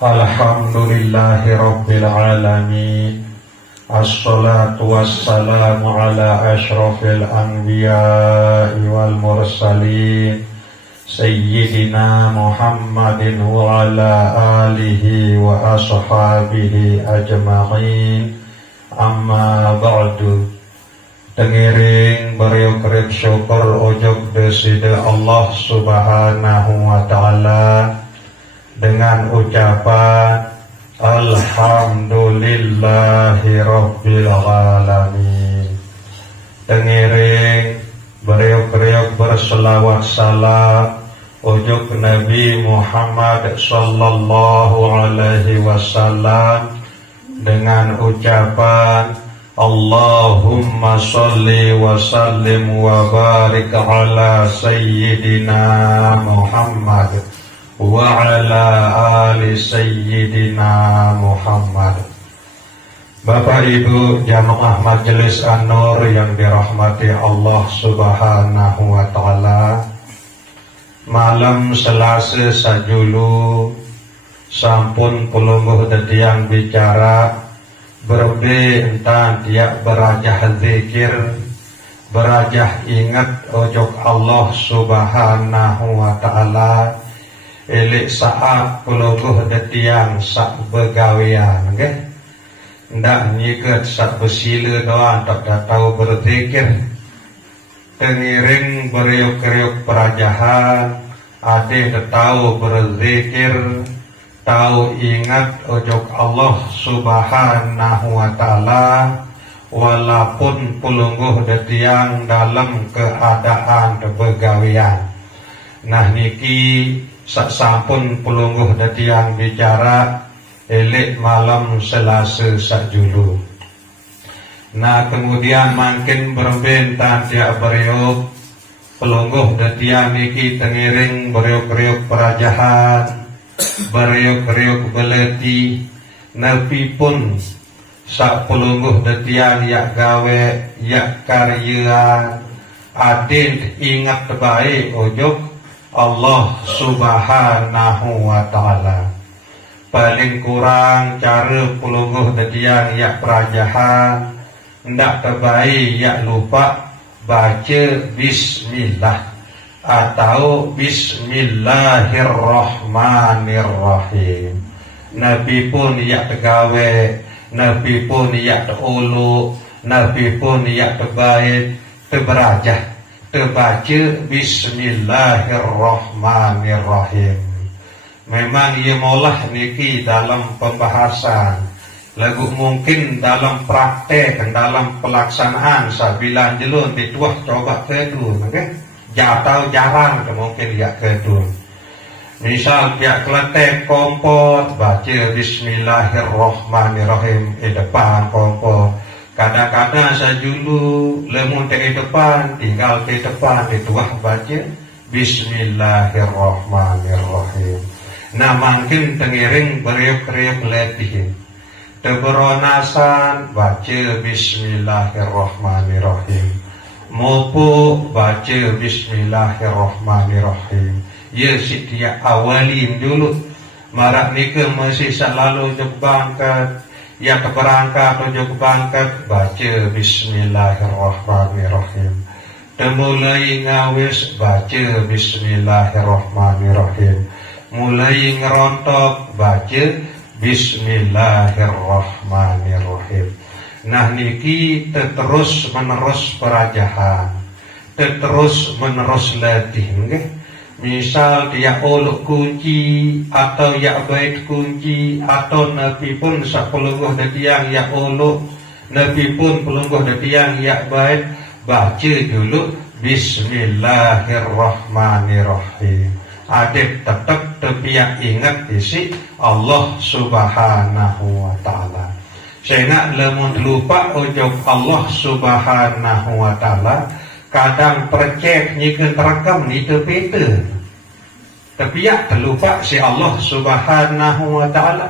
Alhamdulillahi Rabbil Alamin. Assalatu wassalamu ala ashrafil anbiya'i wal mursalin Sayyidina Muhammadin wa ala alihi wa ashabihi ajma'in. Amma ba'du. Tengiring beriuk-riuk syukur ujug deside Allah subhanahu wa ta'ala dengan ucapan Alhamdulillahi Rabbil Alamin. Tengiring beriuk-riuk berselawat salam ujug Nabi Muhammad sallallahu alaihi wasallam dengan ucapan Allahumma sholli wa sallim wa barik ala Sayyidina Muhammad wa ala ali Sayyidina Muhammad. Bapak Ibu jamaah Majelis An-Nur yang dirahmati Allah subhanahu wa ta'ala, malam Selasa sajulu sampun kulungguh detiang bicara berbe entan tiak berajah zikir, berajah ingat ojok Allah subhanahu wa ta'ala elik saat kulungguh detiang sak begawian okay? Ndak nyiket sak besila doang tak tahu berzikir. Tengiring beriuk-riuk perajahan ade tahu berzikir, tahu ingat ojok Allah subhanahu wa ta'ala walaupun pulungguh detiang dalam keadaan begawian. Nah niki sampun pulungguh detiang bicara elik malam Selasa sakjulu. Nah kemudian makin berbentan tiak beriuk pulungguh detiang niki tengiring beriuk-riuk perajahan, beriuk-riuk beleti nepi pun sak pulungguh detian yak gawe yak karya adin ingat baik ojok Allah subhanahu wa ta'ala. Paling kurang cara pulungguh detian yak perajahan ndak terbaik yak lupa baca bismillah atau bismillahirrahmanirrahim. Nabi pun yak tegawe, Nabi pun yak teulu, Nabi pun yak terbaik, terberajah, terbaca bismillahirrahmanirrahim. Memang ia molah niki dalam pembahasan lagu mungkin dalam praktek dan dalam pelaksanaan sabila jelun dituah coba kedua okay? Jatau jarang mungkin ya kedua. Misal pihak keletek kompor baca bismillahirrahmanirrahim di depan kompor. Kadang-kadang sajulu lemun di depan tinggal di depan dituah baca bismillahirrahmanirrahim. Nah makin tengiring beriuk-riuk letihin teberonasan baca bismillahirrahmanirrahim, mupu baca bismillahirrahmanirrahim. Ya setiap awalin dulu marak nika masih selalu jebangkat ya keberangkat atau jebangkat baca bismillahirrahmanirrahim. Temulai ngawis baca bismillahirrahmanirrahim. Mulai ngerontok baca bismillahirrahmanirrahim. Nah niki terus menerus perajahan, terus menerus latih okay? Misal dia oluk kunci atau ya bait kunci atau nabi pun sapulungguh detiang ya oluk, nabi pun pulungguh detiang ya bait baca dulu bismillahirrahmanirrahim. Adib tetap tepiak ingat isi Allah subhanahu wa ta'ala. Sehingga lemun lupa ujung Allah subhanahu wa ta'ala kadang percek nyikan terekam ni terpeta. Tepiak terlupa si Allah subhanahu wa ta'ala.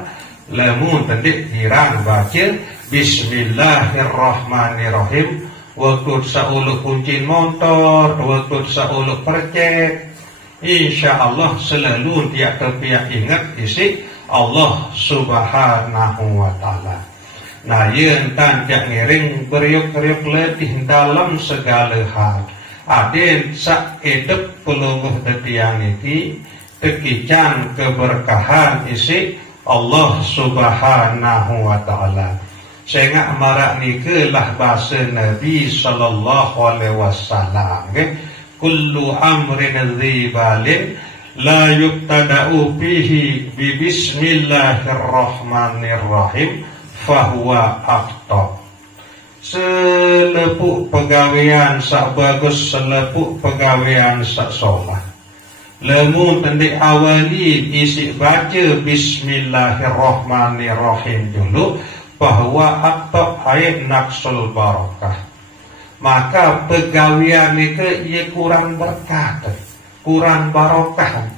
Lemun tendik hirang baca bismillahirrahmanirrahim. Waktu sauluk kuncin motor, waktu sauluk percek, insya Allah selalu tiap terpiak ingat isi Allah Subhanahu wa ta'ala. Nah, yang tanjak ngiring beriuk-riuk letih dalam segala hal. Aden sak edep pelungguh tetiang niki tekican keberkahan isi Allah Subhanahu wa ta'ala. Sehingga marak nike lah bahasa Nabi sallallahu alaihi wasallam. Kullu amrin dzibalin la yuqtada'u fihi bi bismillahirrahmanirrahim fahuwa aqta. Selepuk pegawaian sak bagus, selepuk pegawaian sak solah. Lemu tendik awali isi baca bismillahirrahmanirrahim dulu, bahwa aktab ayat naksul barakah. Maka pegawaian itu ia kurang berkah, kurang barokah.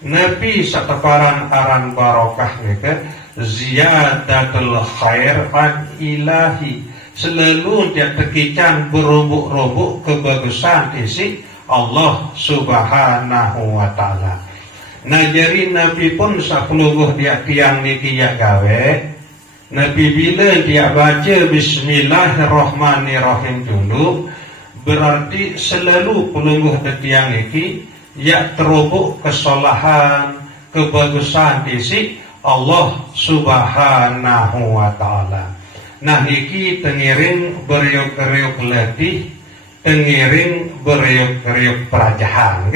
Nabi sateparan aran barokah itu ziyadatul khair an ilahi. Selalu dia tekican berubuk-rubuk kebagusan isi Allah Subhanahu wa ta'ala. Nah, jadi Nabi pun sapuluh dia tiang niki ya gawe. Nabi bila dia baca bismillahirrahmanirrahim dulu, berarti selalu pelungguh tiang niki ya terubuk kesolahan, kebagusan isi Allah Subhanahu wa ta'ala. Nah, niki tengiring beriuk-riuk letih, tengiring beriuk-riuk perajahan,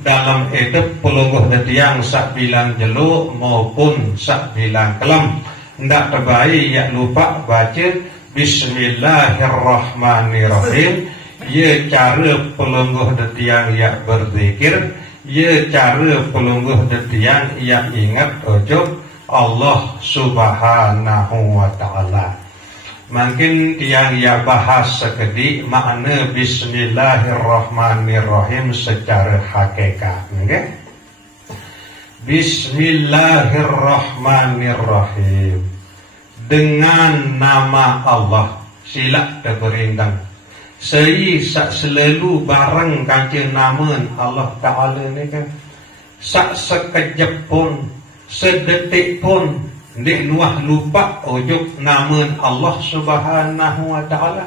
dalam edep pelungguh tiang sak bilang jelu maupun sak bilang kelam. Ndak terbaik ya lupa baca bismillahirrahmanirrahim. Ya cara pelungguh tiang ya berzikir, ya cara pelungguh tiang ya ingat ujub Allah Subhanahu wa ta'ala. Mungkin tiang ya bahas sekedi makna bismillahirrahmanirrahim secara hakikat, okay? Bismillahirrahmanirrahim. Dengan nama Allah, sila terberindang. Sei sak selalu bareng kancing namun Allah Ta'ala ni kan. Sak sekejap pun, sedetik pun, ndik nuah lupa ujuk namun Allah Subhanahu wa ta'ala.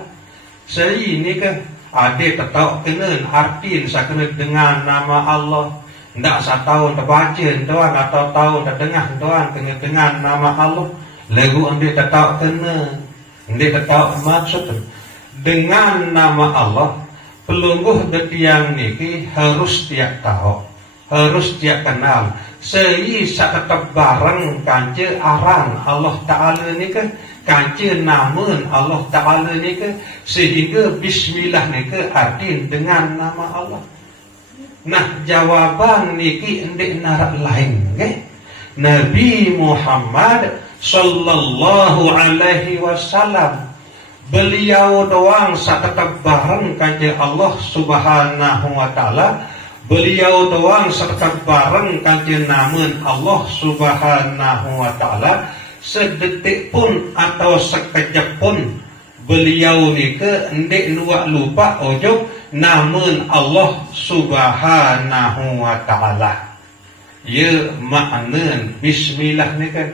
Sei ni kan, ada tetap kena artin sak kena dengan nama Allah. Ndak setahun terbaca tuan atau tahun terdengar tuan kena dengan nama Allah. Lagu anda tetap kena, anda tetap maksud dengan nama Allah. Pelungguh detiang niki harus tiap tahu, harus tiap kenal. Sei sak tetap bareng kanca aran Allah Ta'ala ni ke, kanca namun Allah Ta'ala ni ke, sehingga bismillah ni ke arti dengan nama Allah. Nah, jawaban niki ndik narak lain, okay? Nabi Muhammad sallallahu alaihi wasallam, beliau doang sak tetap bareng kanjeng Allah Subhanahu wa ta'ala. Beliau doang sak tetap bareng kanjeng namun Allah Subhanahu wa ta'ala. Sedetik pun atau sekejap pun beliau nike ndik nuak lupa ujub namun Allah Subhanahu wa ta'ala. Ya makna bismillah ni kan,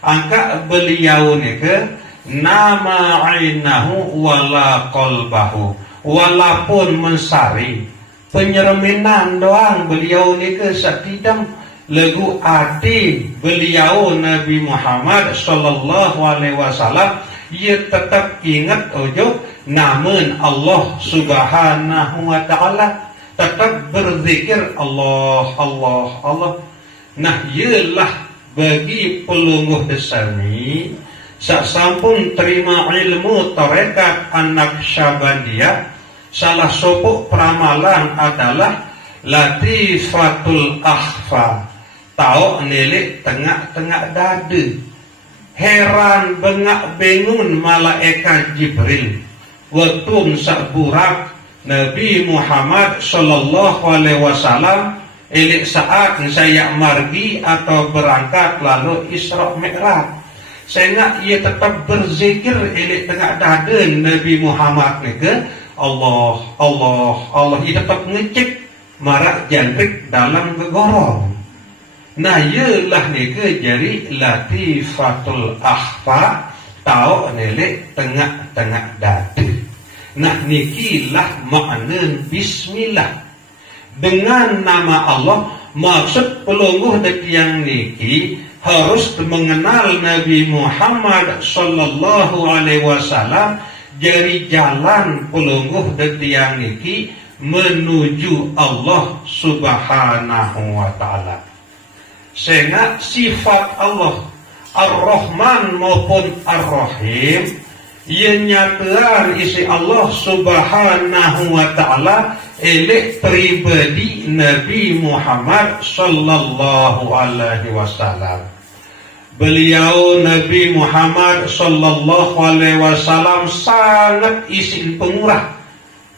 angka beliau ni ke nama ainahu wala qalbahu, walaupun mensari penyereminan doang beliau ni ke satidam lagu hati beliau Nabi Muhammad sallallahu alaihi wasallam ia tetap ingat ujub namun Allah Subhanahu wa ta'ala, tetap berzikir Allah Allah Allah. Nah, ialah bagi pelungguh desami sak sampun terima ilmu tarekat An-Naqsyabandiyah, salah sopuk peramalan adalah latifatul akhfa, tahu nelik tengah-tengah dada. Heran bengak bengun malaikat Jibril waktu sak burak Nabi Muhammad sallallahu alaihi wasallam elik saat saya margi atau berangkat lalu Isra Mi'raj. Sehingga ia tetap berzikir elik tengah dada Nabi Muhammad ni ke Allah Allah Allah. Ia tetap ngecek marak jangkrik dalam gegorong. Nah yelah nike jadi latifatul akhfa tau nele tengah-tengah dada. Nah nikilah makna bismillah. Dengan nama Allah, maksud pelungguh detiang niki harus mengenal Nabi Muhammad sallallahu alaihi wasallam dari jalan pelungguh detiang niki menuju Allah subhanahu wa ta'ala. Sehingga sifat Allah Ar-Rahman maupun Ar-Rahim ia nyatakan isi Allah subhanahu wa ta'ala elek pribadi Nabi Muhammad sallallahu alaihi wasallam. Beliau Nabi Muhammad sallallahu alaihi wasallam sangat isin pemurah.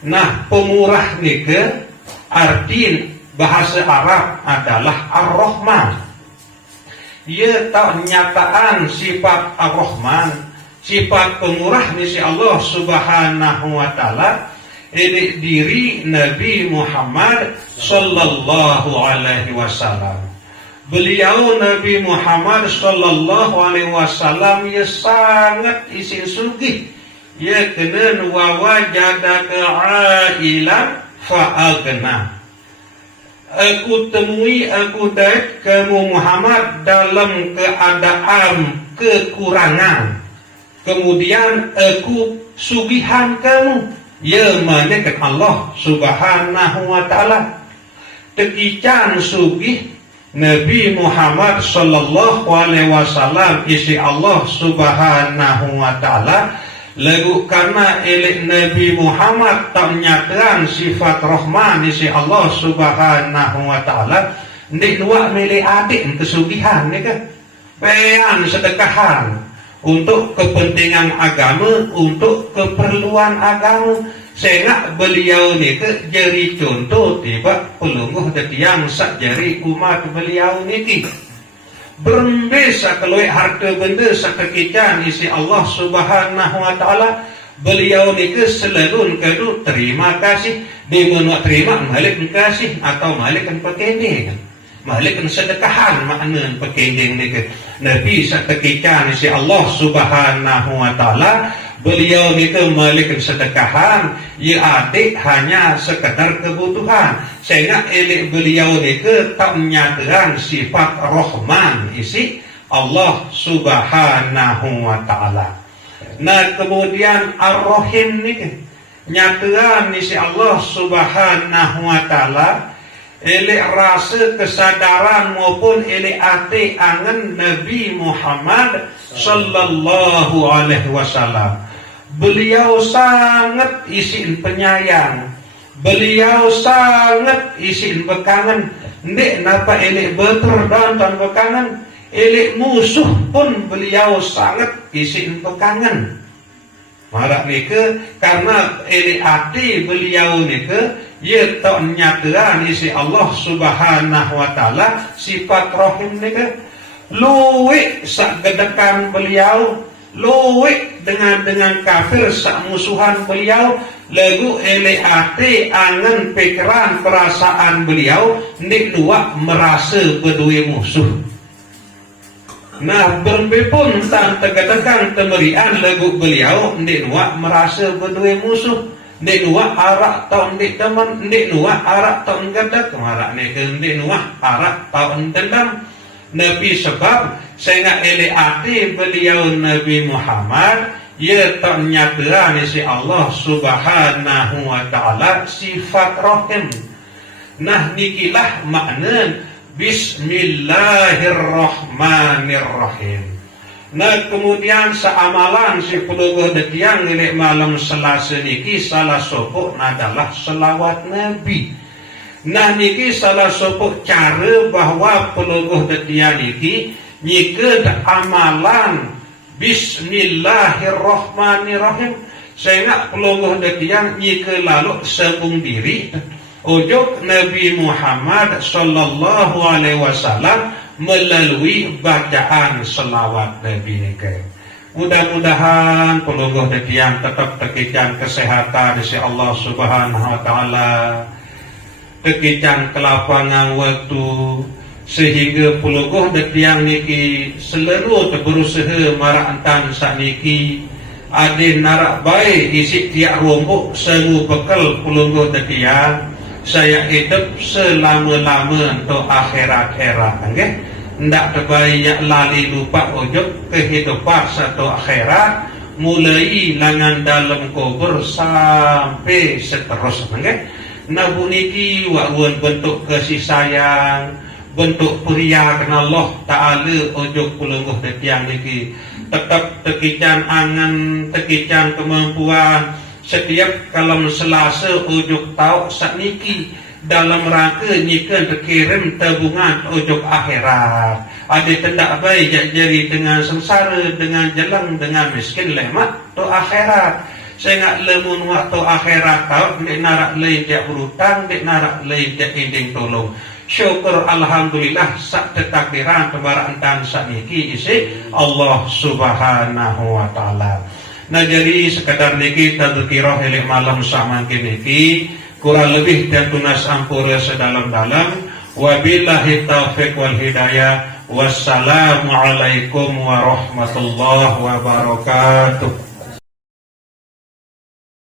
Nah pemurah nike arti bahasa Arab adalah Ar-Rahman. Ia tak nyataan sifat Ar-Rahman, sifat pemurah ni si Allah subhanahu wa ta'ala ini diri Nabi Muhammad sallallahu alaihi wasallam. Beliau Nabi Muhammad sallallahu alaihi wasallam ia sangat isin sugih. Ia kena wawajadaka ailan fa'agna. Aku temui aku dapat kamu Muhammad dalam keadaan kekurangan. Kemudian aku sugihan kamu. Ya malaikat Allah subhanahu wa ta'ala. Tekican sugih Nabi Muhammad sallallahu alaihi wasallam isi Allah subhanahu wa ta'ala. Lagu karena elek Nabi Muhammad tak menyatakan sifat Rahman isi Allah subhanahu wa ta'ala. Ndik nuak milih adik kesugihan ni ke? Bayan sedekahan untuk kepentingan agama, untuk keperluan agama. Sehingga beliau ni ke jadi contoh tiba pelungguh detiang sak jari umat beliau ni berembesa keluar harta benda sekekican isi Allah subhanahu wa ta'ala. Beliau ni ke selalu kadu terima kasih. Dia menuak terima malik kasih atau malik pekending, malik sedekahan makna pekending ni ke. Nabi sekekican isi Allah subhanahu wa ta'ala. Beliau ni ke malik sedekahan, ia adik hanya sekadar kebutuhan. Sehingga elik beliau ni ke tak menyatakan sifat Rahman isi Allah subhanahu wa ta'ala. Nah kemudian Ar-Rahim ni ke nyatakan isi Allah subhanahu wa ta'ala. Elik rasa kesadaran maupun elik ati angan Nabi Muhammad sallallahu alaihi wasallam. Beliau sangat isin penyayang. Beliau sangat isin bekangan. Ndik napa elek betul dan bekangan. Elek musuh pun beliau sangat isin bekangan. Marak ni ke karena elek hati beliau ni ke ia tak nyatakan isi Allah subhanahu wa ta'ala sifat Rahim ni ke. Luwek sak gedekan beliau, luwek dengan kafir sak musuhan beliau. Lagu elek hati angan pikiran perasaan beliau ndik luak merasa berdua musuh. Nah berpun tak terkatakan temerian lagu beliau ndik luak merasa berdua musuh. Ndik luak arak tau ndik teman, ndik luak arak tau ngadak marak ni ke ndik luak arak tau dendam. Nabi sebab sehingga elek hati beliau Nabi Muhammad ia tak nyatakan isi Allah subhanahu wa ta'ala sifat Rahim. Nah nikilah makna Bismillahirrahmanirrahim. Nah kemudian seamalan si pelungguh detiang milik malam Selasa niki salah sopok adalah selawat Nabi. Nah niki salah sopok cara bahawa pelungguh detiang niki nyiked amalan Bismillahirrahmanirrahim. Sehingga pelungguh detiang nyiked lalu sebung diri ujuk Nabi Muhammad sallallahu alaihi wasallam melalui bacaan selawat Nabi nike. Mudah-mudahan pelungguh detiang tetap tekican kesehatan dari Allah subhanahu wa ta'ala. Tekican kelapangan waktu sehingga puluh detiang niki selalu berusaha marak entan sakniki ade narak baik isi tiak rombok semu bekal puluh detiang saya hidup selama-lama untuk akhirat-akhirat okay? Ndak terbaik lali lupa ujub kehidupan satu akhirat mulai langan dalam kubur sampai seterusnya okay? Nabu niki wawan bentuk kasih sayang bentuk pria kena Allah Ta'ala ujub pulungguh detiang niki tetap tekican angan tekican kemampuan setiap kalau selasa ujub tau sakniki dalam rangka nyikan terkirim tabungan ujub akhirat ada tendak baik jadi dengan sengsara dengan jelang dengan miskin lemak tu akhirat saya nak lemun waktu akhirat tau dek narak lain dia berutang dek narak lain dia inding tolong syukur alhamdulillah sak tetakdiran kebaraan dan sakniki isi Allah Subhanahu wa taala. Nah jadi sekadar niki tadzkirah elek malam sama niki kurang lebih dan tunas ampura sedalam-dalam wabillahi taufiq wal hidayah wassalamu alaikum warahmatullahi wabarakatuh.